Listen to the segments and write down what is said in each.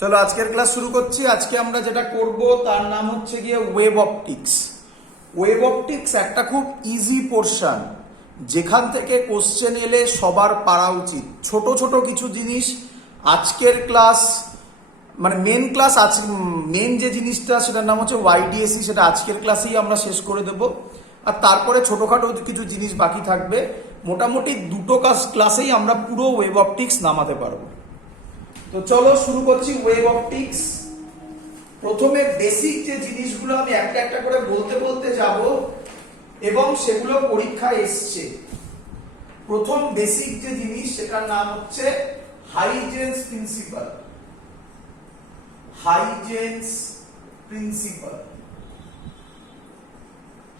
চলো আজকের ক্লাস শুরু করছি। আজকে আমরা যেটা করব তার নাম হচ্ছে গিয়ে ওয়েভ অপটিক্স। ওয়েভ অপটিক্স একটা খুব ইজি পোর্শন, যেখান থেকে কোশ্চেন এলে সবার পারা উচিত। ছোট ছোট কিছু জিনিস আজকের ক্লাস, মানে মেন ক্লাস, মেন যে জিনিসটা সেটার নাম হচ্ছে ওয়াইডিএসি, সেটা আজকের ক্লাসেই আমরা শেষ করে দেব। আর তারপরে ছোটখাটো কিছু জিনিস বাকি থাকবে। মোটামুটি দুটো ক্লাসেই আমরা পুরো ওয়েভ অপটিক্স নামাতে পারবো। তো চলো শুরু করছি ওয়েভ অপটিক্স। প্রথমে বেসিক যে জিনিসগুলো আমি একটা একটা করে বলতে বলতে যাব এবং সেগুলো পরীক্ষায় এসছে। প্রথম বেসিক যে জিনিস সেটার নাম হচ্ছে Huygens principal. Huygens principal,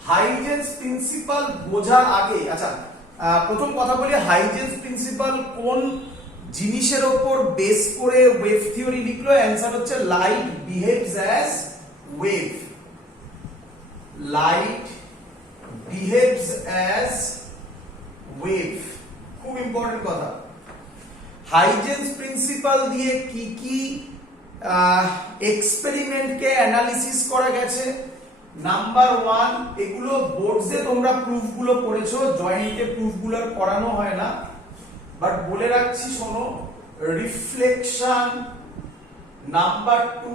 Huygens principal বোঝার আগে আচ্ছা প্রথম কথা বলি, হাইজেন্স প্রিন্সিপাল কোন জিনিসের উপর বেস করে ওয়েভ থিওরি লিখলো? অ্যান্সার হচ্ছে light behaves as wave. Light behaves as wave, খুব ইম্পর্টেন্ট কথা। হাইজেন্স প্রিন্সিপাল দিয়ে কি কি এক্সপেরিমেন্টকে অ্যানালিসিস করা গেছে? নাম্বার ওয়ান, এগুলো বোর্ডসে তোমরা প্রুফগুলো পড়েছো, জয়েন্টে প্রুফগুলো করানো হয় না, বাট বলে রাখছি শোনো। Reflection, number two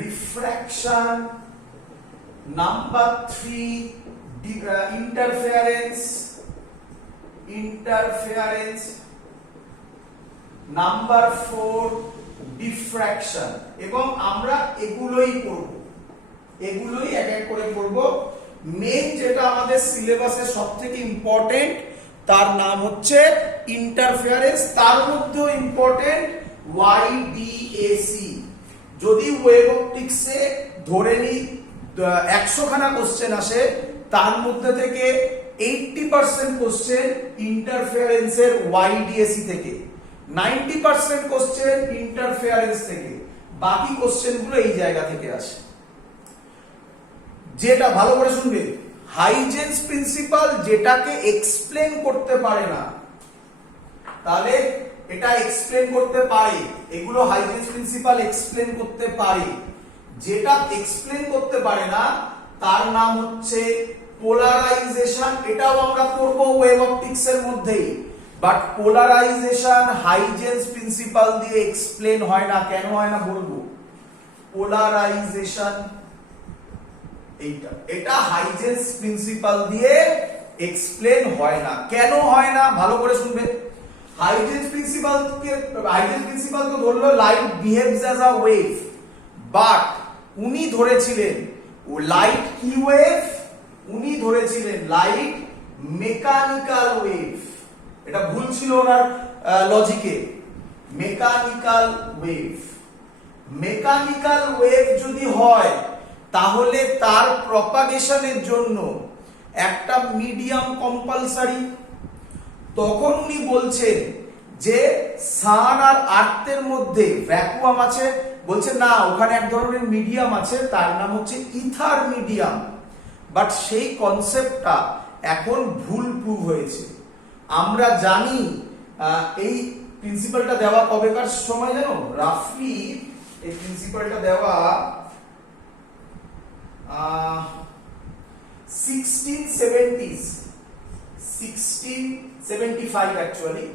refraction, number three interference, interference, number four diffraction. এবং আমরা এগুলোই করব, এগুলোই এক এক করে করব। মেন যেটা আমাদের সিলেবাসে সবথেকে ইম্পর্টেন্ট তার নাম হচ্ছে ইন্টারফেয়ারেন্স। তার মধ্যেও ইম্পর্টেন্ট ওয়াইডিএসি। যদি ওয়েভ অপটিক্সে ধরে নি 100 খানা কোশ্চেন আসে, তার মধ্যে থেকে 80% কোশ্চেন ইন্টারফেয়ারেন্সের ওয়াইডিএসি থেকে, 90% কোশ্চেন ইন্টারফেয়ারেন্স থেকে, বাকি কোশ্চেন গুলো এই জায়গা থেকে আসে। যেটা ভালো করে শুনবে, হাইজেন্স প্রিন্সিপাল যেটাকে এক্সপ্লেন করতে পারে না, তাহলে এটা এক্সপ্লেন করতে পারে, এগুলো হাইজেন্স প্রিন্সিপাল এক্সপ্লেন করতে পারে। যেটা এক্সপ্লেন করতে পারে না তার নাম হচ্ছে পোলারাইজেশন। এটাও আমরা করব ওয়েভ অপটিক্স এর মধ্যেই, বাট পোলারাইজেশন হাইজেন্স প্রিন্সিপাল দিয়ে এক্সপ্লেন হয় না। কেন হয় না বলবো। পোলারাইজেশন এটা হাইজেন্স প্রিন্সিপাল দিয়ে এক্সপ্লেন হয় না। কেন হয় না ভালো করে শুনবে। হাইজেন্স প্রিন্সিপাল তো ধরলো light behaves as a wave, but উনি ধরেছিলেন লাইট কি ওয়েভ? উনি ধরেছিলেন লাইট মেকানিক্যাল ওয়েভ। এটা ভুল ছিল ওনার লজিকে। মেকানিক্যাল ওয়েভ, মেকানিক্যাল ওয়েভ যদি হয় তাহলে তার প্রপাগেশনের জন্য একটা মিডিয়াম কম্পালসারি। তখন উনি বলছেন যে সান আর আর্থের মধ্যে ভ্যাকুয়াম আছে, বলছে না ওখানে এক ধরনের মিডিয়াম আছে, তার নাম হচ্ছে ইথার মিডিয়াম। বাট সেই কনসেপ্টটা এখন ভুল প্রুভ হয়েছে। আমরা জানি এই প্রিন্সিপালটা দেওয়া কবেকার সময় জানো? রাফলি এই প্রিন্সিপালটা দেওয়া 1670s, 1675 অ্যাকচুয়ালি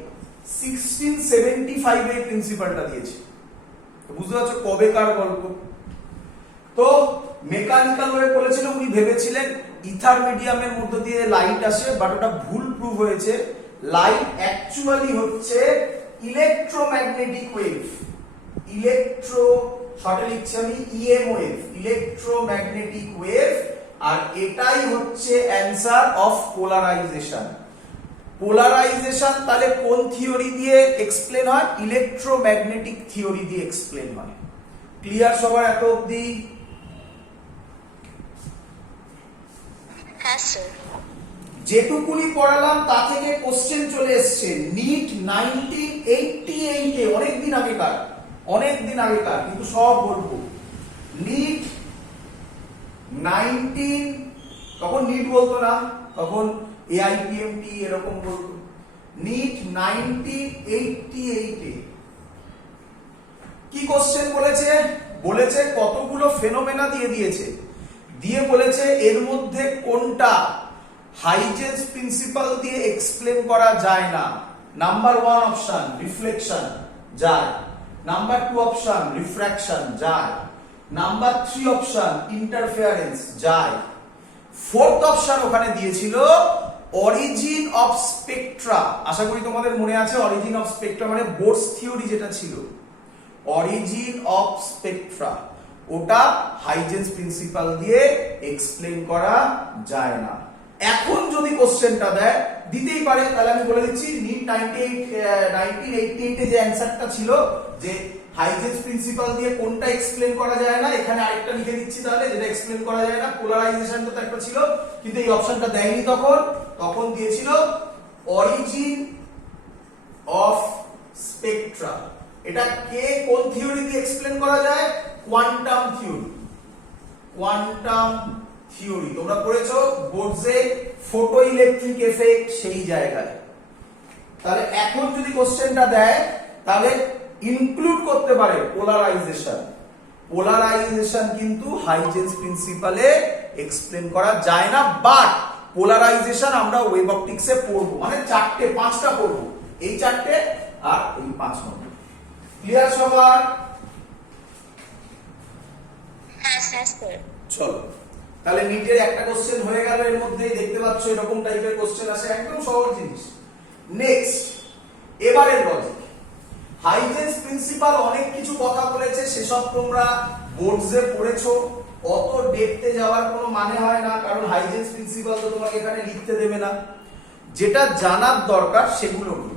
1675 এই প্রিন্সিপালটা দিয়েছে। বুঝতে পারছো কবেকার গল্প? তো মেকানিক্যাল ওয়েভ বলেছিল, উনি ভেবেছিলেন ইথার মিডিয়ামের মধ্য দিয়ে লাইট আসে, বাট ওটা ভুল প্রুভ হয়েছে। লাইট অ্যাকচুয়ালি হচ্ছে ইলেকট্রোম্যাগনেটিক ওয়েভ। ইলেকট্রো শর্টে লিখছি আমি ইএম ওয়েভ, ইলেকট্রোম্যাগনেটিক ওয়েভ। আর এটাই হচ্ছে অ্যান্সার অফ পোলারাইজেশন। পোলারাইজেশন তাহলে কোন থিওরি দিয়ে এক্সপ্লেন হয়? ইলেকট্রোম্যাগনেটিক থিওরি দিয়ে এক্সপ্লেন হয়। ক্লিয়ার সবার এত অবধি? হ্যাঁ স্যার। যেটুকুনি পড়ালাম তা থেকে কোশ্চেন চলে এসছে। নিট 1988 অনেকদিন আগেকার, অনেকদিন আগেকার, কিন্তু সব বলবো। নিট 19, তখন নিট বলতো না, তখন এআইপিএমটি এরকম বলতো। নিট 1988 কি কোশ্চেন বলেছে? বলেছে কতগুলো ফেনোমেনা দিয়ে দিয়েছে, দিয়ে বলেছে এর মধ্যে কোনটা হাইজেন্স প্রিন্সিপাল দিয়ে এক্সপ্লেন করা যায় না। নাম্বার 1 অপশন রিফ্লেকশন যায়, নাম্বার 2 অপশন রিফ্র্যাকশন যায়, নাম্বার 3 অপশন ইন্টারফেয়ারেন্স যায়, 4th অপশন ওখানে দিয়েছিল অরিজিন অফ স্পেকট্রা। আশা করি তোমাদের মনে আছে অরিজিন অফ স্পেকট্রা মানে বোরস থিওরি যেটা ছিল, অরিজিন অফ স্পেকট্রা, ওটা হাইজেন্স প্রিন্সিপাল দিয়ে এক্সপ্লেন করা যায় না। এখন যদি কোশ্চেনটা দেয়, দিতেই পারে, তাহলে আমি বলে দিচ্ছি নিট 1988 এ যে অ্যানসারটা ছিল যে হাইজেন্স প্রিন্সিপাল দিয়ে কোনটা এক্সপ্লেন করা যায় না, এখানে আরেকটা লিখে দিচ্ছি তাহলে যেটা এক্সপ্লেন করা যায় না। পোলারাইজেশনটা তো একটা ছিল, কিন্তু এই অপশনটা দেয়নি তখন দিয়েছিল অরিজিন অফ স্পেকট্রা। এটা কে কোন থিওরি দিয়ে এক্সপ্লেন করা যায়? Quantum theory. কোয়ান্টাম থিওরি তোমরা পড়েছো বোর্ডসে, ফটো ইলেকট্রিক এফেক্ট সেই জায়গায়। তাহলে এখন যদি কোশ্চেনটা দেয় তাহলে ইনক্লুড করতে পারে পোলারাইজেশন। পোলারাইজেশন কিন্তু হাইজেন্স প্রিন্সিপালে এক্সপ্লেন করা যায় না, বাট পোলারাইজেশন আমরা ওয়েভ অপটিক্সে পড়বো, মানে 5টা পড়বো, এই 4টে আর এই 5 নম্বর। ক্লিয়ার সবার? হ্যাঁ স্যার। চলো তাহলে নিটের একটা কোশ্চেন হয়ে গেল, এর মধ্যেই দেখতে পাচ্ছ এরকম টাইপের কোশ্চেন আসে, একদম সহজ জিনিস। নেক্সট, এবারের লজিক। হাইজেন্স প্রিন্সিপাল অনেক কিছু কথা বলেছে, সেসব তোমরা বোর্ডসে পড়েছো, অত ডেপথে যাওয়ার কোনো মানে হয় না, কারণ হাইজেন্স প্রিন্সিপাল তো তোমাকে এখানে লিখতে দেবে না। যেটা জানার দরকার সেগুলো কি?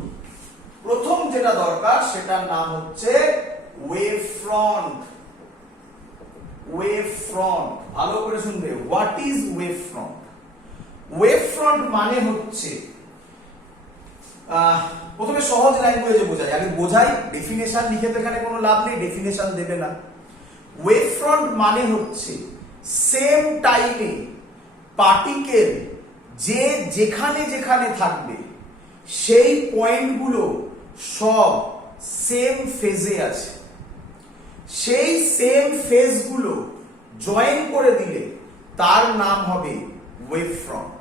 প্রথম যেটা দরকার সেটার নাম হচ্ছে ওয়েভ ফ্রন্ট। ওয়েভ ফ্রন্ট ভালো করে শুনবে, what is wave front? Wave front মানে হচ্ছে, প্রথমে সহজ ল্যাঙ্গুয়েজে বোঝাই, আগে বোঝাই, ডেফিনেশন লিখে তো এখানে কোনো লাভ নেই, ডেফিনেশন দেবে না। ওয়েভ ফ্রন্ট মানে হচ্ছে সেম টাইমে পার্টিকেল যে যেখানে যেখানে থাকবে সেই পয়েন্টগুলো সব সেম ফেজে আছে, সেই সেম ফেজগুলো জয়েন করে দিলে তার নাম হবে ওয়েভ ফ্রন্ট।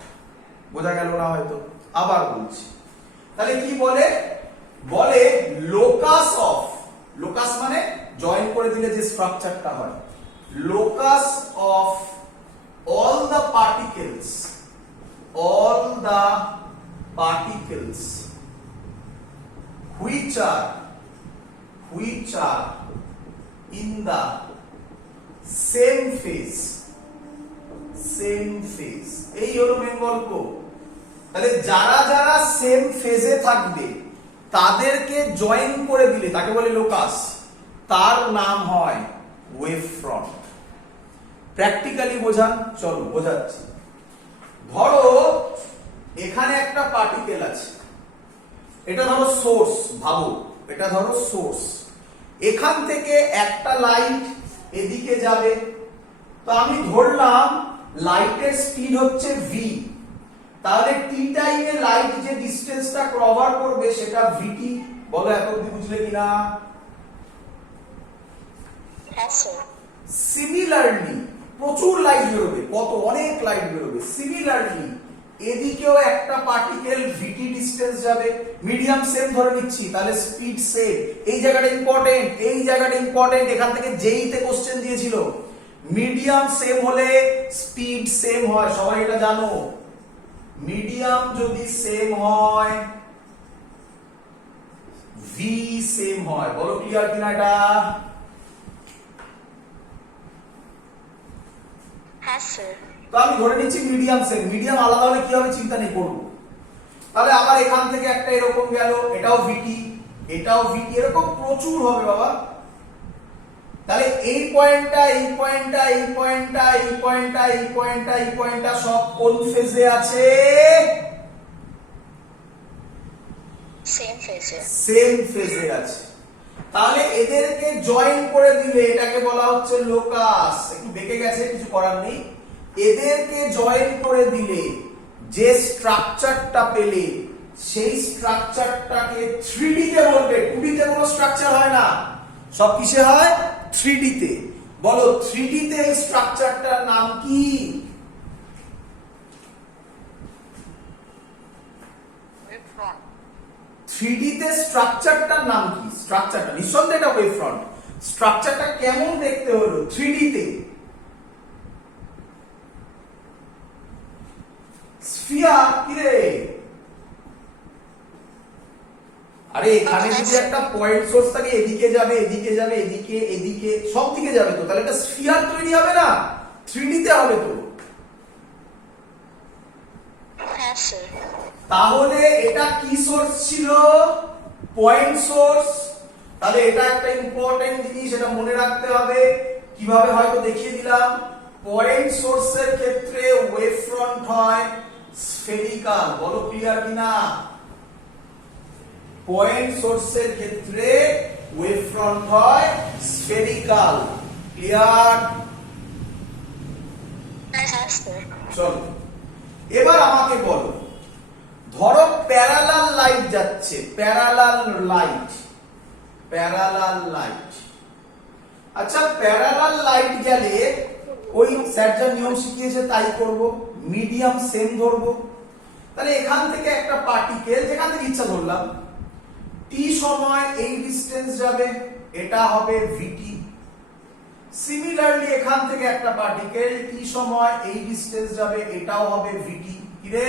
বোঝা গেল না হয়তো? আবার বলছি, তাহলে কি বলে? বলে লোকাস অফ, লোকাস মানে জয়েন করে দিলে যে স্ট্রাকচারটা হয়, locus of all the particles which are in the same phase, এই হলো মেন গল্প। তাহলে যারা যারা সেম ফেজে থাকবে তাদেরকে জয়েন করে দিলে তাকে বলে লোকাস, তার নাম হয় ওয়েভ ফ্রন্ট। প্র্যাকটিক্যালি বোঝান, চলো বোঝাচ্ছি। ধরো এখানে একটা পার্টিকেল আছে, এটা ধরো সোর্স, ভাবো এটা ধরো সোর্স, এখান থেকে একটা লাইট এদিকে যাবে, তো আমি ধরলাম লাইটের স্পিড হচ্ছে v, তাহলে t টাইমে লাইট যে ডিসটেন্সটা কভার করবে সেটা vt। বলো এত অবধি বুঝলে কিনা? হ্যাঁ স্যার। সিমিলারলি প্রচুর লাইট বেরোবে, কত অনেক লাইট বেরোবে। সিমিলারলি এদিকেও একটা পার্টিকেল vt ডিসটেন্স যাবে, মিডিয়াম সেম ধরে নিচ্ছি, তাহলে স্পিড সেম। এই জায়গাটা ইম্পর্টেন্ট, এই জায়গাটা ইম্পর্টেন্ট, এখান থেকে যেই তে কোশ্চেন দিয়েছিল। মিডিয়াম সেম হলে স্পিড সেম হয়, সবাই এটা জানো। মিডিয়াম যদি সেম হয় v সেম হয়। বলো ক্লিয়ার কিনা এটা? হ্যাঁ স্যার। তো আমি ধরে নিচ্ছি মিডিয়াম সেম, মিডিয়াম আলাদা হলে কি হবে চিন্তা নেই, করব। তাহলে আবার এখান থেকে একটা এরকম গেল, এটাও vt, এটাও vt, এরকম প্রচুর হবে বাবা। তাহলে এই পয়েন্টটা, এই পয়েন্টটা, এই পয়েন্টটা, এই পয়েন্টটা, এই পয়েন্টটা, এই পয়েন্টটা সব কোন ফেজে আছে? সেম ফেজে। সেম ফেজে আছে। তাহলে এদেরকে জয়েন করে দিলে এটাকে বলা হচ্ছে লোকাস। একটু বেঁকে গেছে, কিছু করার নেই। এদেরকে জয়েন করে দিলে যে স্ট্রাকচারটা পেলে সেই স্ট্রাকচারটাকে 3D তে বলবে, 2D তে কোনো স্ট্রাকচার হয় না। সব কিসে হয়? 3D তে। বলো 3D তে এই স্ট্রাকচারটার নাম কি? Wave front. 3D তে স্ট্রাকচারটার নাম কি? স্ট্রাকচারটা নিঃসন্দেহে এটা ওয়েভ ফ্রন্ট। স্ট্রাকচারটা কেমন দেখতে হলো 3D তে? স্ফিয়ার কি রে? আরে এখানে যদি একটা পয়েন্ট সোর্স থাকে, এদিকে যাবে, এদিকে যাবে, এদিকে, এদিকে, সব দিকে যাবে তো, তাহলে একটা স্ফিয়ার তৈরি হবে না? 3D তে হবে তো। হ্যাঁ স্যার। তাহলে এটা কি সোর্স ছিল? Point source. তাহলে এটা একটা ইম্পর্টেন্ট জিনিস, এটা মনে রাখতে হবে। কিভাবে হয়তো দেখিয়ে দিলাম। পয়েন্ট সোর্সের ক্ষেত্রে ওয়েভ ফ্রন্ট হয় স্ফেরিক্যাল। বলো ক্লিয়ার কিনা? পয়েন্ট সোর্সের ক্ষেত্রে ওয়েভ ফ্রন্ট হয় স্ফেরিক্যাল। ক্লিয়ার? হ্যাঁ স্যার। চলো এবার আমাকে বলো, ধরো প্যারালাল লাইট যাচ্ছে, প্যারালাল লাইট, প্যারালাল লাইট। আচ্ছা প্যারালাল লাইট গেলে ওই স্যার যা নিয়ম শিখিয়েছে তাই করব, মিডিয়াম সেম ধরবো। তাহলে এখান থেকে একটা পার্টিকেল, যেখান থেকে ইচ্ছা ধরলাম, টি সময় এই ডিসটেন্স যাবে, এটা হবে ভিটি। সিমিলারলি এখান থেকে একটা পার্টিকেল টি সময় এই ডিসটেন্স যাবে, এটাও হবে ভিটি। কি রে?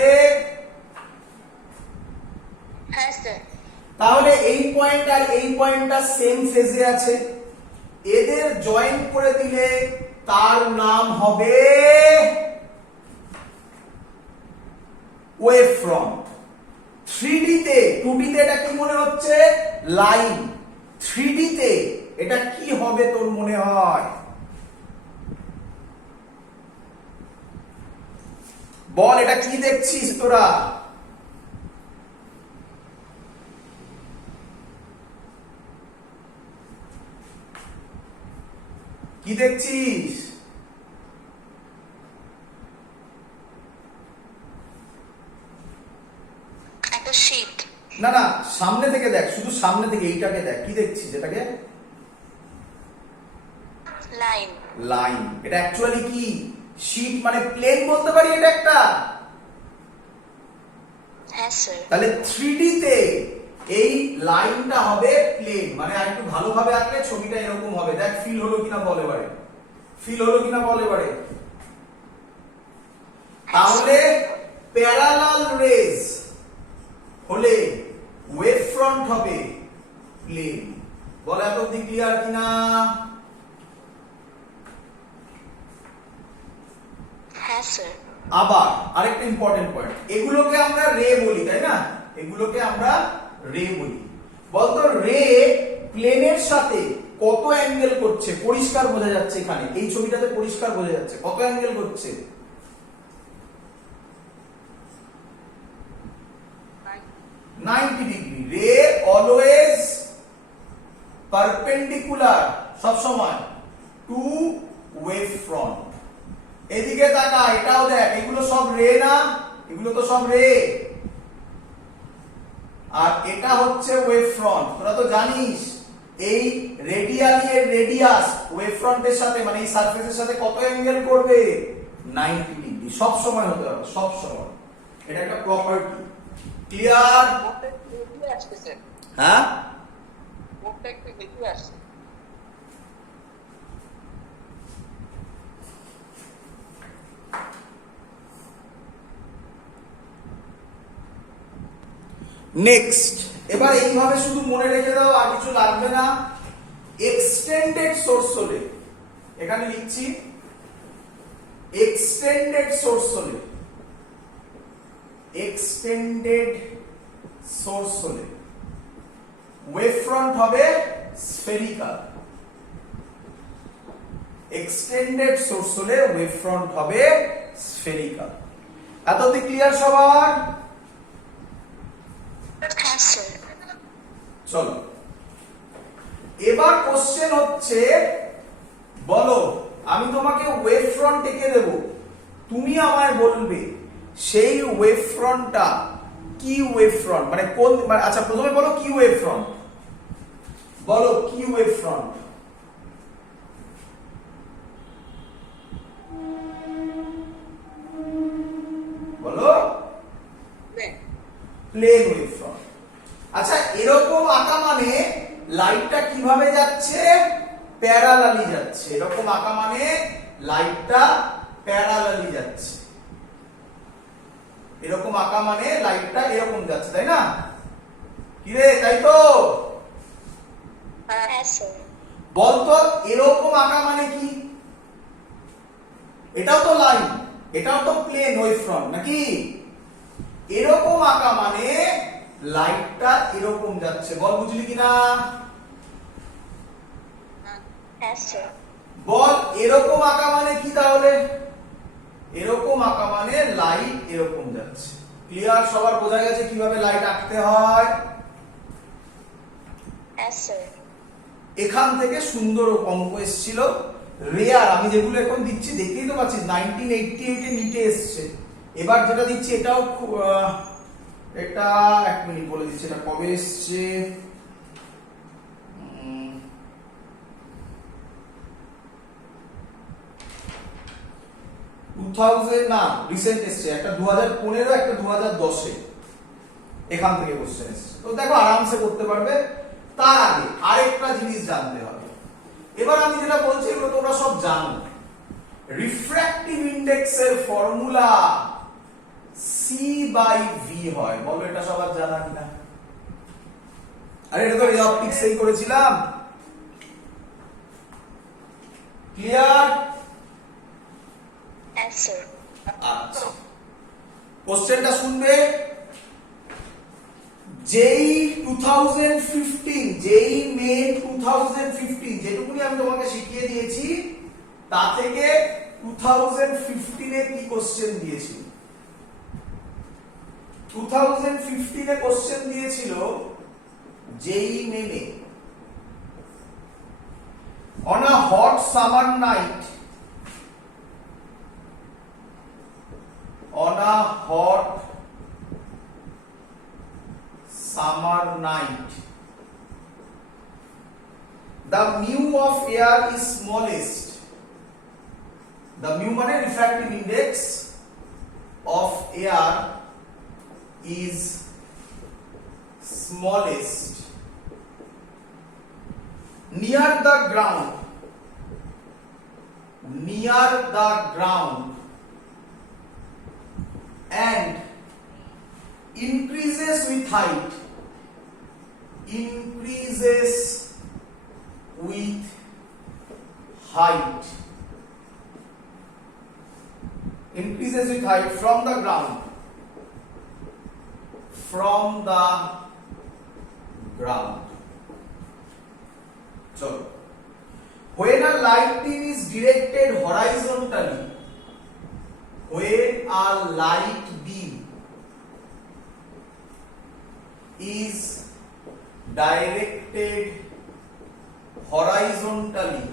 হ্যাঁ স্যার। তাহলে এই পয়েন্ট আর এই পয়েন্টটা সেম ফেজে আছে, এদের জয়েন করে দিলে তার নাম হবে ওয়েভ ফ্রন্ট। 3D তে, 2D তে এটা কি মনে হচ্ছে? লাইন। 3D তে এটা কি হবে তোর মনে হয়? বল, এটা কি দেখছিস তোরা? কি দেখছিস? একটা শীট। না না, সামনে থেকে দেখ, শুধু সামনে থেকে এইটাকে দেখ। কি দেখছিস এটাকে? লাইন। লাইন। এটা অ্যাকচুয়ালি কি? শীট মানে প্লেন বলতে পারি এটা একটা। হ্যাঁ স্যার। তাহলে 3D তে এই লাইনটা হবে প্লেন, মানে আর একটু ভালোভাবে আঁকলে ছবিটা এরকম হবে। দেখ ফিল হলো কিনা বল এবারে, ফিল হলো কিনা বল এবারে। তাহলে প্যারালাল রেজ হলে ওয়েভ ফ্রন্ট হবে প্লেন। বল এত অব্দি ক্লিয়ার কিনা? হ্যাঁ স্যার। আবার আরেকটা ইম্পর্টেন্ট পয়েন্ট, এগুলোকে আমরা রে বলি, তাই না? এগুলোকে আমরা রে বলি। বলতো রে প্লেনের সাথে কত অ্যাঙ্গেল করছে? পরিষ্কার বোঝা যাচ্ছে এখানে, এই ছবিটাতে পরিষ্কার বোঝা যাচ্ছে কত অ্যাঙ্গেল করছে। 90 ডিগ্রি। রে অলওয়েজ পারপেন্ডিকুলার, সব সময় টু ওয়েভ ফ্রন্ট। এদিকে তাকা, এটাও দেখ, এগুলো সব রে না? এগুলো তো সব রে। আর এটা হচ্ছে ওয়েভ ফ্রন্ট। তোরা তো জানিস এই রেডিয়ালি এর রেডিয়াস ওয়েভ ফ্রন্টের সাথে, মানে এই সারফেসের সাথে কত অ্যাঙ্গেল করবে? 90 ডিগ্রি। সব সময় হতে হবে, সব সময়। এটা একটা প্রপার্টি। ক্লিয়ার? কোডটা একটু হেভি আসছে স্যার, হ্যাঁ কোডটা একটু হেভি আসছে। নেক্সট, এবার এইভাবে শুধু মনে রেখে দাও, আর কিছু লাগবে না। এক্সটেন্ডেড সোর্স হলে, এখানে লিখছি এক্সটেন্ডেড সোর্স হলে, এক্সটেন্ডেড সোর্স হলে ওয়েভ ফ্রন্ট হবে স্ফেরিক্যাল। এক্সটেন্ডেড সোর্স হলে ওয়েভ ফ্রন্ট হবে স্ফেরিক্যাল। এতদিন ক্লিয়ার সবার? হ্যাঁ স্যার। চলো এবার কোশ্চেন হচ্ছে, বলো আমি তোমাকে ওয়েভ ফ্রন্ট এঁকে দেব, তুমি আমায় বলবে সেই ওয়েভ ফ্রন্টটা কি ওয়েভ ফ্রন্ট, মানে কোন, আচ্ছা প্রথমে বলো কি ওয়েভ ফ্রন্ট। বলো কি ওয়েভ ফ্রন্ট? বলো প্লেন প্লেন ওয়েভ ফ্রন্ট। আচ্ছা এরকম আঁকা মানে লাইটটা কিভাবে যাচ্ছে? প্যারালালি যাচ্ছে। এরকম আঁকা মানে লাইটটা প্যারালালি যাচ্ছে। এরকম আঁকা মানে লাইটটা এরকম যাচ্ছে, তাই না? কি রে, তাই তো? হ্যাঁ স্যার। বলতো এরকম আঁকা মানে কি? এটাও তো লাইন, এটাও তো প্লেন ওয়েভ ফ্রন্ট নাকি? এরকম আঁকা মানে লাইটটা এরকম যাচ্ছে। বল বুঝলি কিনা? হ্যাঁ স্যার। বল এরকম আঁকা মানে কি তাহলে? এরকম আঁকা মানে লাইট এরকম যাচ্ছে। ক্লিয়ার? সবার বোঝা গেছে কিভাবে লাইট আঁকতে হয়? হ্যাঁ স্যার। এখান থেকে সুন্দর অঙ্ক এসেছিল, রেয়ার। আমি যেগুলো এখন দিচ্ছি দেখতেই তো পাচ্ছি 1988 এ নিটে এসছে। এবার যেটা দিচ্ছি এটাও এটা এক মিনিট বলে দিচ্ছি এটা কবে এসছে। 2000 না, রিসেন্ট এসছে একটা 2015, একটা 2010 এ এখান থেকে কোশ্চেন এসছে। তো দেখো আরামসে করতে পারবে। তার আগে আরেকটা জিনিস জানতে হবে। এবার আমি যেটা বলছি এগুলো তোমরা সব জানো। রিফ্র্যাক্টিভ ইনডেক্সের ফর্মুলা C/V হয়। বলো এটা সবার জানা কিনা? আরে এটা তো রে অপটিক্সেই করেছিলাম। ক্লিয়ার? হ্যাঁ স্যার। আচ্ছা কোশ্চেনটা শুনবে। যেই 2015, যেই মে 2015 যেটুকুনি আমি তোমাকে শিখিয়ে দিয়েছি তা থেকে 2015 এ কি কোশ্চেন দিয়েছিল? 2015 এ কোশ্চেন দিয়েছিল যেই মেনে on a hot summer night, on a hot summer night, the mu of air is smallest. The mu মানে refractive index of air is smallest near the ground, near the ground, and increases with height, increases with height, increases with height from the ground, from the ground. So when a light beam is directed horizontally, when a light beam is directed horizontally,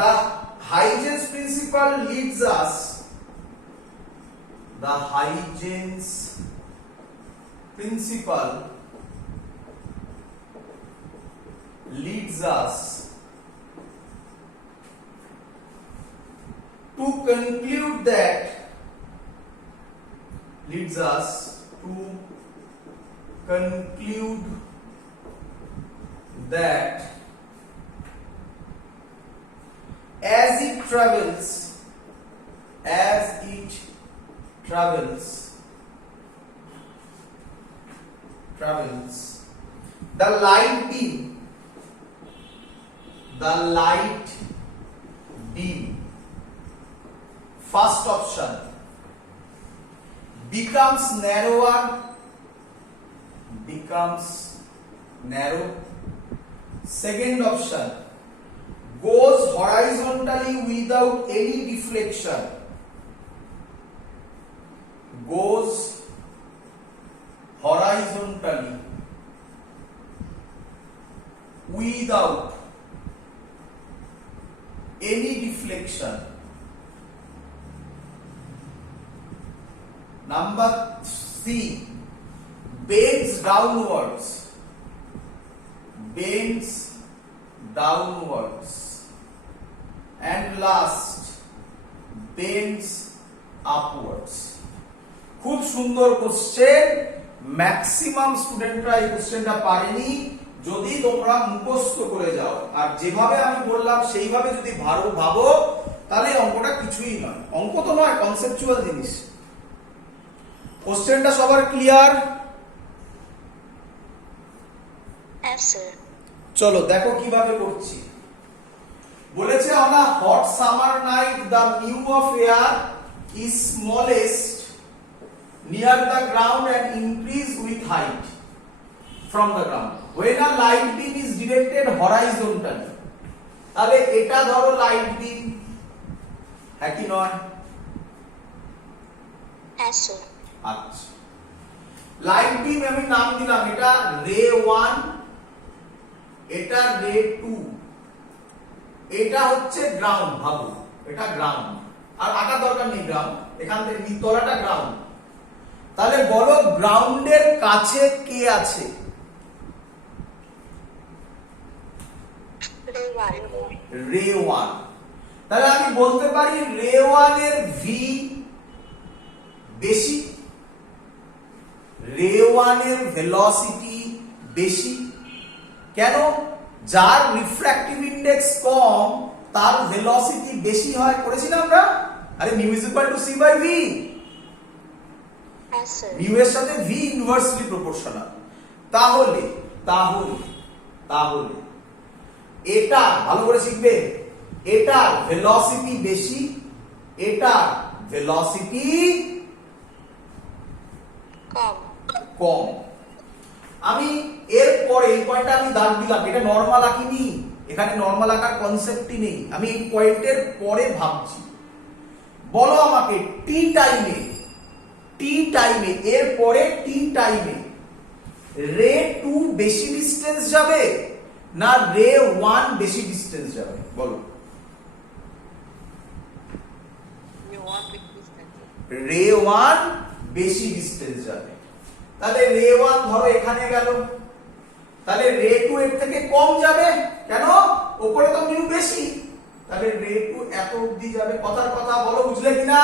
the Huygens principle leads us, the Huygens principle leads us to conclude that, leads us to conclude that as it travels, the light beam, first option, becomes narrow. Second option, goes horizontally without any deflection, goes horizontally without any deflection. Number C, bends downwards, bends downwards, and last bends upwards. খুব সুন্দর question, maximum স্টুডেন্টরা এই কোশ্চেনটা পারেনি। যদি তোমরা মুখস্থ করে যাও আর যেভাবে আমি বললাম সেইভাবে যদি ভাবো তাহলে অঙ্কটা কিছুই নয়। অঙ্ক তো নয়, কনসেপচুয়াল জিনিস। কোশ্চেনটা সবার ক্লিয়ার? Yes, sir. চলো দেখো কিভাবে করছি। বলেছে on a hot summer night the mu of air is smallest near the ground and increase with height from the ground when a light beam is directed horizontally। তাহলে এটা ধরো light বিম, হ্যাঁ কি নয়? Yes, sir. আচ্ছা, light বিম আমি নাম দিলাম, এটা রে 1, এটা রে 2, এটা হচ্ছে গ্রাউন্ড। ভাবো এটা গ্রাউন্ড, আর আঁকার দরকার নেই গ্রাউন্ড, এখান থেকে নিচতলাটা গ্রাউন্ড। তাহলে বলো গ্রাউন্ডের কাছে কে আছে? Ray 1. রে 1। তাহলে আমি বলতে পারি রে 1 এর ভি বেশি, রে 1 এর ভেলোসিটি বেশি। কেন? যার রিফ্র্যাক্টিভ ইন্ডেক্স কম তার ভেলোসিটি বেশি হয়, করেছি না আমরা? আরে mu is equal to c by v. Yes, sir. Mu এর সাথে ভি ইনভার্সলি প্রপোর্শনাল। তাহলে তাহলে তাহলে এটা ভালো করে শিখবে, এটা ভেলোসিটি বেশি, এটা ভেলোসিটি কম। কম। আমি এর পরে এই পয়েন্টটা আমি দাগ দিলাম, এটা নরমাল আঁকিনি, এখানে নরমাল আঁকার কনসেপ্টই নেই। আমি এই পয়েন্টের পরে ভাবছি। বলো আমাকে টি টাইমে, টি টাইমে এর পরে টি টাইমে রে 2 বেশি ডিসটেন্স যাবে না রে 1 বেশি ডিসটেন্স যাবে? বলো। You want big distance. রে 1 বেশি ডিসটেন্স যাবে। তাহলে রে 1 ধরো এখানে গেল, তাহলে রে 2 এর থেকে কম যাবে। কেন? উপরে তো মিউ বেশি, তাহলে রে 2 এত অবধি যাবে। কথার কথা বলো, বুঝলে কিনা?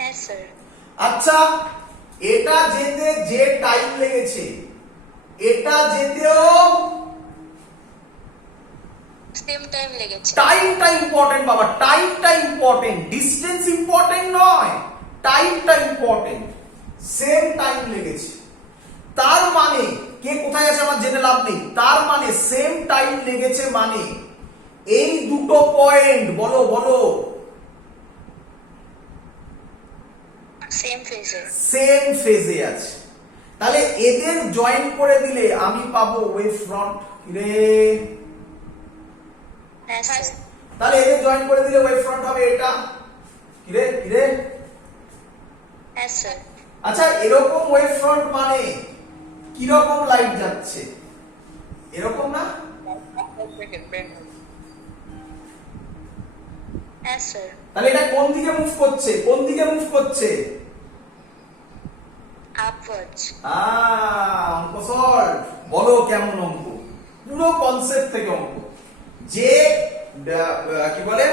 Yes, sir. আচ্ছা, এটা যেতে যে টাইম লেগেছে, এটা যেতেও Same time লেগেছে। টাইমটা ইম্পর্টেন্ট বাবা, টাইমটা ইম্পর্টেন্ট, ডিসটেন্স ইম্পর্টেন্ট নয়, টাইমটা ইম্পর্টেন্ট। সেম টাইম লেগেছে, তার মানে কে কোথায় আছে আমার জেনে লাভ নেই। তার মানে সেম টাইম লেগেছে মানে এই দুটো পয়েন্ট বলো বলো Same phase এ। সেম ফেজে আছে। তাহলে এদের জয়েন করে দিলে আমি পাবো ওয়েভ ফ্রন্ট। রে Yes, sir. তাহলে এদের জয়েন করে দিলে ওয়েভ ফ্রন্ট হবে এটা। কিরে কিরে? Yes, sir. আচ্ছা, এরকম ওয়েভ ফ্রন্ট মানে কি রকম লাইট যাচ্ছে? এরকম না? Second bend. Yes, sir. তাহলে এটা কোন দিকে মুভ করছে? কোন দিকে মুভ করছে? Upwards. অঙ্ক সলভ। বলো কেমন অঙ্ক? পুরো কনসেপ্ট থেকে অঙ্ক। যে কি বলে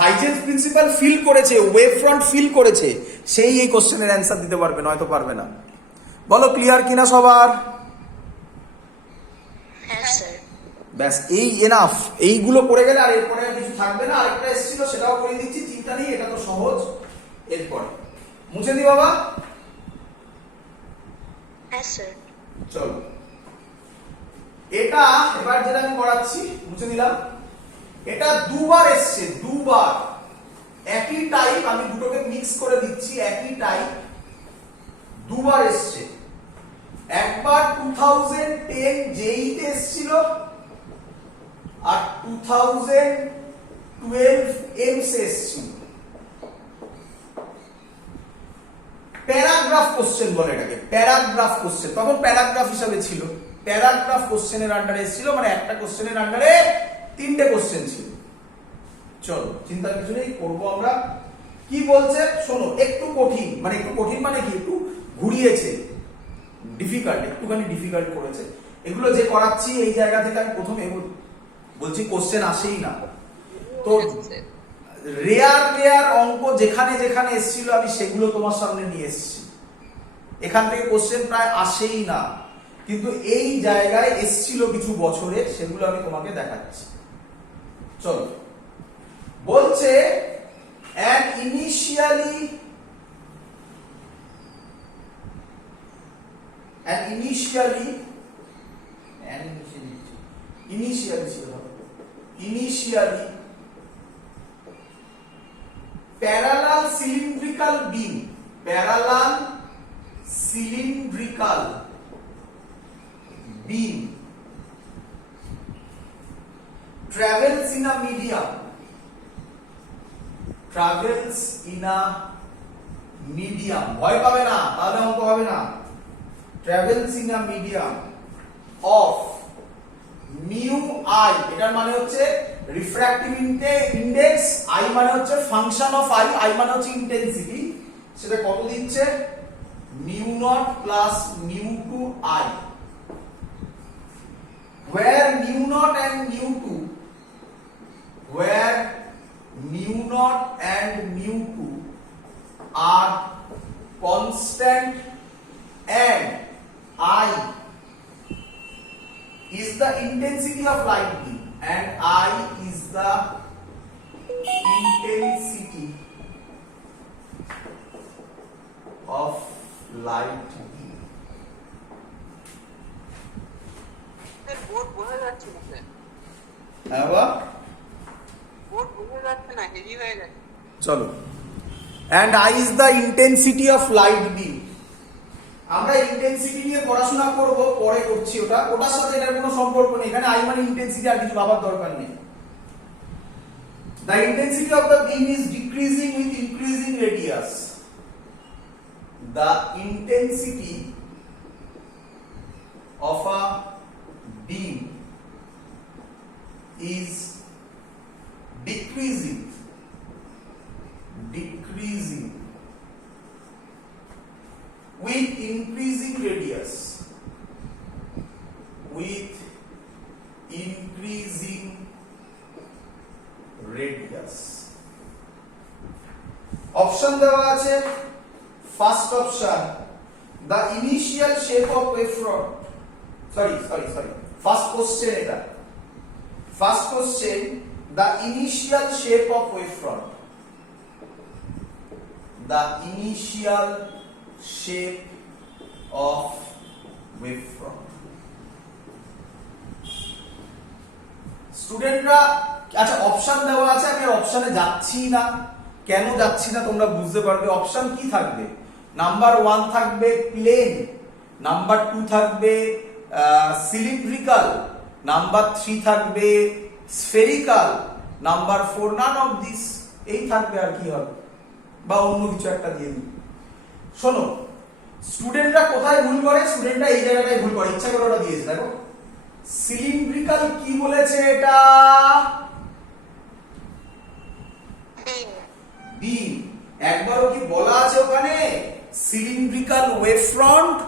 হাইজেন্স প্রিন্সিপাল ফিল করেছে, ওয়েভ ফ্রন্ট ফিল করেছে, সেই এই কোশ্চেনের অ্যান্সার দিতে পারবে, নয়তো পারবে না। বলো ক্লিয়ার কিনা সবার? Yes, sir. ব্যাস, এই এনাফ। এইগুলো করে গেলে আর এরপরে আর কিছু থাকবে না। আরেকটা এসেছিল সেটাও করে দিচ্ছি, চিন্তা নেই, এটা তো সহজ। এরপরে মুছে দি বাবা। Yes, sir. চলো, এটা এবার যেটা আমি করাচ্ছি মুছে দিলাম। এটা দুবার এসছে, দুবার একই টাইপ, আমি দুটোকে মিক্স করে দিচ্ছি। একই টাইপ দুবার এসছে। একবার 2010 জেইতে এসেছিল আর 2012 এমসে এসেছিল। প্যারাগ্রাফ কোশ্চেন বলে এটাকে, প্যারাগ্রাফ কোশ্চেন। তখন প্যারাগ্রাফ হিসাবে ছিল, প্যারাগ্রাফ কোশ্চেনের আন্ডারে এসেছিল, মানে একটা কোশ্চেনের আন্ডারে 3টে কোশ্চেন ছিল। চলো চিন্তার কিছু নেই, করবো আমরা। কি বলছে শোনো, একটু কঠিন, মানে একটু কঠিন মানে কি, একটু ঘুরিয়েছে, ডিফিকাল্ট, একটুখানি ডিফিকাল্ট করেছে। এগুলো যে করাচ্ছি এই জায়গা থেকে আমি প্রথমে বলছি কোশ্চেন আসেই না। তো রেয়ার অঙ্ক যেখানে যেখানে এসেছিল আমি সেগুলো তোমার সামনে নিয়ে এসেছি। এখান থেকে কোশ্চেন প্রায় আসেই না, কিন্তু এই জায়গায় এসেছিল কিছু বছরে, সেগুলো আমি তোমাকে দেখাচ্ছি। চলো, বলছে and initially parallel cylindrical beam travels in a medium ভয় পাবে না, তাহলে অঙ্ক হবে না। travels in a medium of mu I, এটার মানে হচ্ছে রিফ্র্যাক্টিভ ইনডেক্স, I মানে হচ্ছে ফাংশন অফ I মানে হচ্ছে ইন্টেন্সিটি, সেটা কত দিচ্ছে mu naught plus mu 2 I, where mu naught and mu 2 are constant and I is the intensity of light beam, and I is the intensity of light beam. Board বোঝা যাচ্ছে না sir, হ্যাঁ বা board বোঝা যাচ্ছে না, heavy হয়ে যাচ্ছে। চলো, and I is the intensity of light beam. আমরা ইন্টেন্সিটি নিয়ে পড়াশোনা করব, পরে করছি, ওটার সাথে এটার কোনো সম্পর্ক নেই। এখানে I মানে ইন্টেন্সিটি, আর কিছু ভাবার দরকার নেই। The intensity of the beam is decreasing with increasing radius. The intensity of a beam is decreasing with increasing radius. Option দেওয়া আছে, first option the initial shape of wavefront, sorry first question, এটা first question, the initial shape of wavefront, the initial shape of wavefront. স্টুডেন্টরা, আচ্ছা option দেওয়া আছে, আমি অপশনে যাচ্ছি না, কেন যাচ্ছি না তোমরা বুঝতে পারবে। অপশন কি থাকবে, নাম্বার 1 থাকবে প্লেন, নাম্বার 2 থাকবে সিলিন্ড্রিক্যাল, নাম্বার 3 থাকবে spherical, number 4 none of this, এই থাকবে, আর কি হবে, বা অন্য কিছু একটা দিয়ে দিই। শোনো, স্টুডেন্টরা কোথায় ভুল করে, স্টুডেন্টরা এই জায়গাটায় ভুল করে, ইচ্ছা করে ওটা দিয়েছে। দেখো সিলিন্ড্রিক্যাল কি বলেছে, এটা বিম, একবারও কি বলা আছে ওখানে সিলিন্ড্রিক্যাল ওয়েভ ফ্রন্ট?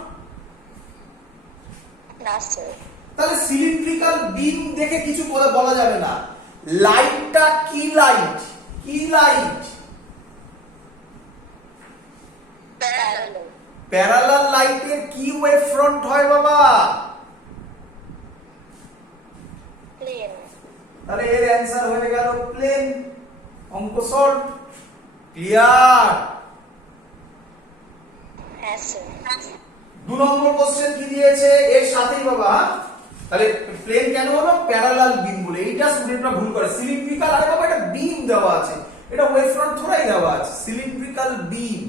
না স্যার। তাহলে সিলিন্ড্রিক্যাল বিম দেখে কিছু বলা যাবে না। লাইটটা কি লাইট, প্যারালাল লাইটের কি ওয়েভ ফ্রন্ট হয় বাবা? প্লেন। তাহলে এর অ্যান্সার হয়ে গেল প্লেন। অঙ্ক সলভ। ক্লিয়ার? হ্যাঁ স্যার। 2 নম্বর কোশ্চেন কি দিয়েছে এর সাথেই বাবা, তাহলে প্লেন কেন হলো, প্যারালাল বিম বলে। এইটা স্টুডেন্টরা ভুল করে, সিলিন্ড্রিক্যাল, আরে বাবা এটা বিম দেওয়া আছে, এটা ওয়েভ ফ্রন্ট থোড়াই দেওয়া আছে, সিলিন্ড্রিক্যাল বিম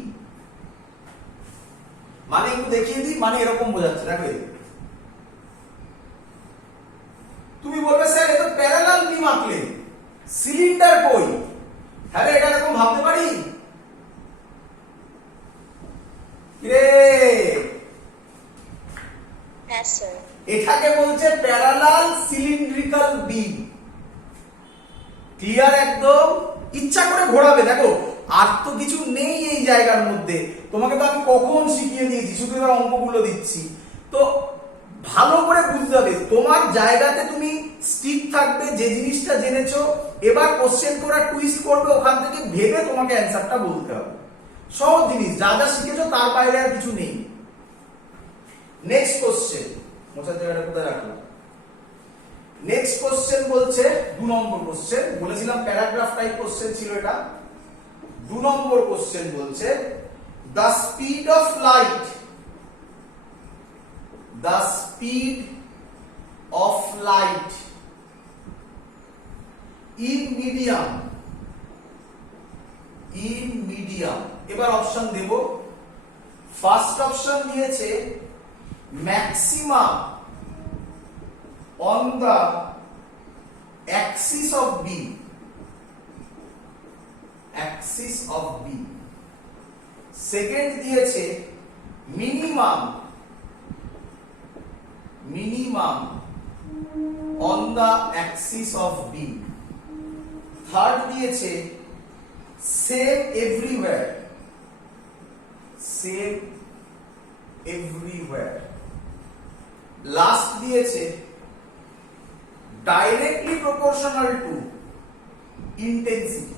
মানে একটু দেখিয়ে দিই, মানে এরকম বোঝাচ্ছে। দেখো তুমি বলবে স্যার এটা প্যারালাল বিম আঁকলে, সিলিন্ডার কই? হ্যাঁ এটা এরকম ভাবতে পারি রে? হ্যাঁ স্যার। এটাকে বলছে প্যারালাল সিলিন্ড্রিক্যাল বিম। ক্লিয়ার? একদম ইচ্ছা করে ঘোরাবে। দেখো আর তো কিছু নেই এই জায়গার মধ্যে, তোমাকে তো আমি কখন শিখিয়ে দিয়েছি, শুধু এবার অঙ্কগুলো দিচ্ছি। তো ভালো করে বুঝতে হবে, তোমার জায়গাতে তুমি স্টিক থাকবে, যে জিনিসটা জেনেছো, এবার কোশ্চেন করা টুইস্ট করবে, ওখান থেকে ভেবে তোমাকে অ্যান্সারটা বলতে হবে। সহজ জিনিস, যা যা শিখেছো তার বাইরে আর কিছু নেই। নেক্সট কোশ্চেন, মোছার জায়গাটা কোথায় রাখলাম? নেক্সট কোশ্চেন বলছে 2 নম্বর কোশ্চেন, বলেছিলাম প্যারাগ্রাফ টাইপ কোশ্চেন ছিল এটা। 2 নম্বর কোশ্চেন বলছে the speed of light in medium, এবার অপশন দেব। ফার্স্ট অপশন দিয়েছে maximum on the axis of B, second দিয়েছে minimum on the axis of B, third দিয়েছে সেম এভরিওয়্যার, লাস্ট দিয়েছে ডাইরেক্টলি প্রপোর্শনাল টু ইন্টেন্সিটি।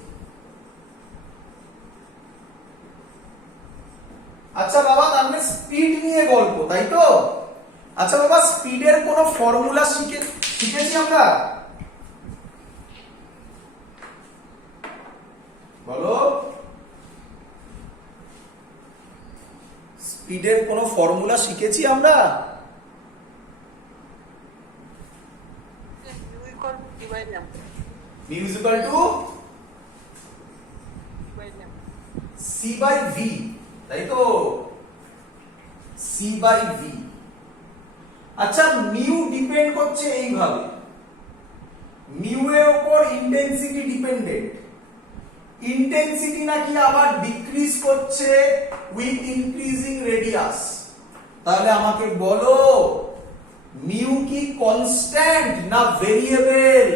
আচ্ছা বাবা, তাহলে স্পিড নিয়ে গল্প, তাই তো? আচ্ছা বাবা, স্পিডের কোন ফর্মুলা শিখেছি আমরা? বলো, স্পিডের কোন ফর্মুলা শিখেছি আমরা? V is equal to C by V, তাই তো? C by V। আচ্ছা, মিউ ডিপেন্ড করছে এইভাবে, মিউ এর উপর ইন্টেন্সিটি ডিপেন্ডেন্ট, ইন্টেন্সিটি নাকি আবার ডিক্রিজ করছে উইথ ইনক্রিজিং রেডিয়াস। তাহলে আমাকে বলো, মিউ কি কনস্ট্যান্ট না ভেরিয়েবল?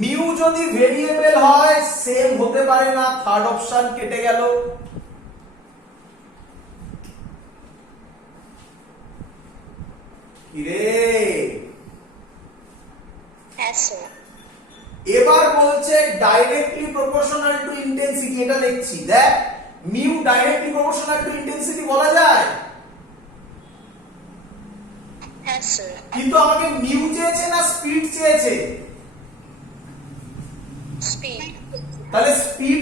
মিউ যদি ভেরিয়েবল হয় সেম হতে পারে না, থার্ড অপশন কেটে গেল। কিরে, এবার বলছে ডাইরেক্টলি প্রপোর্শনাল টু ইন্টেন্সিটি, এটা দেখছি, দেখ mu directly proportional to intensity বলা যায়, কিন্তু আমাকে মিউ চেয়েছে না স্পিড চেয়েছে? স্পিড। তাহলে স্পিড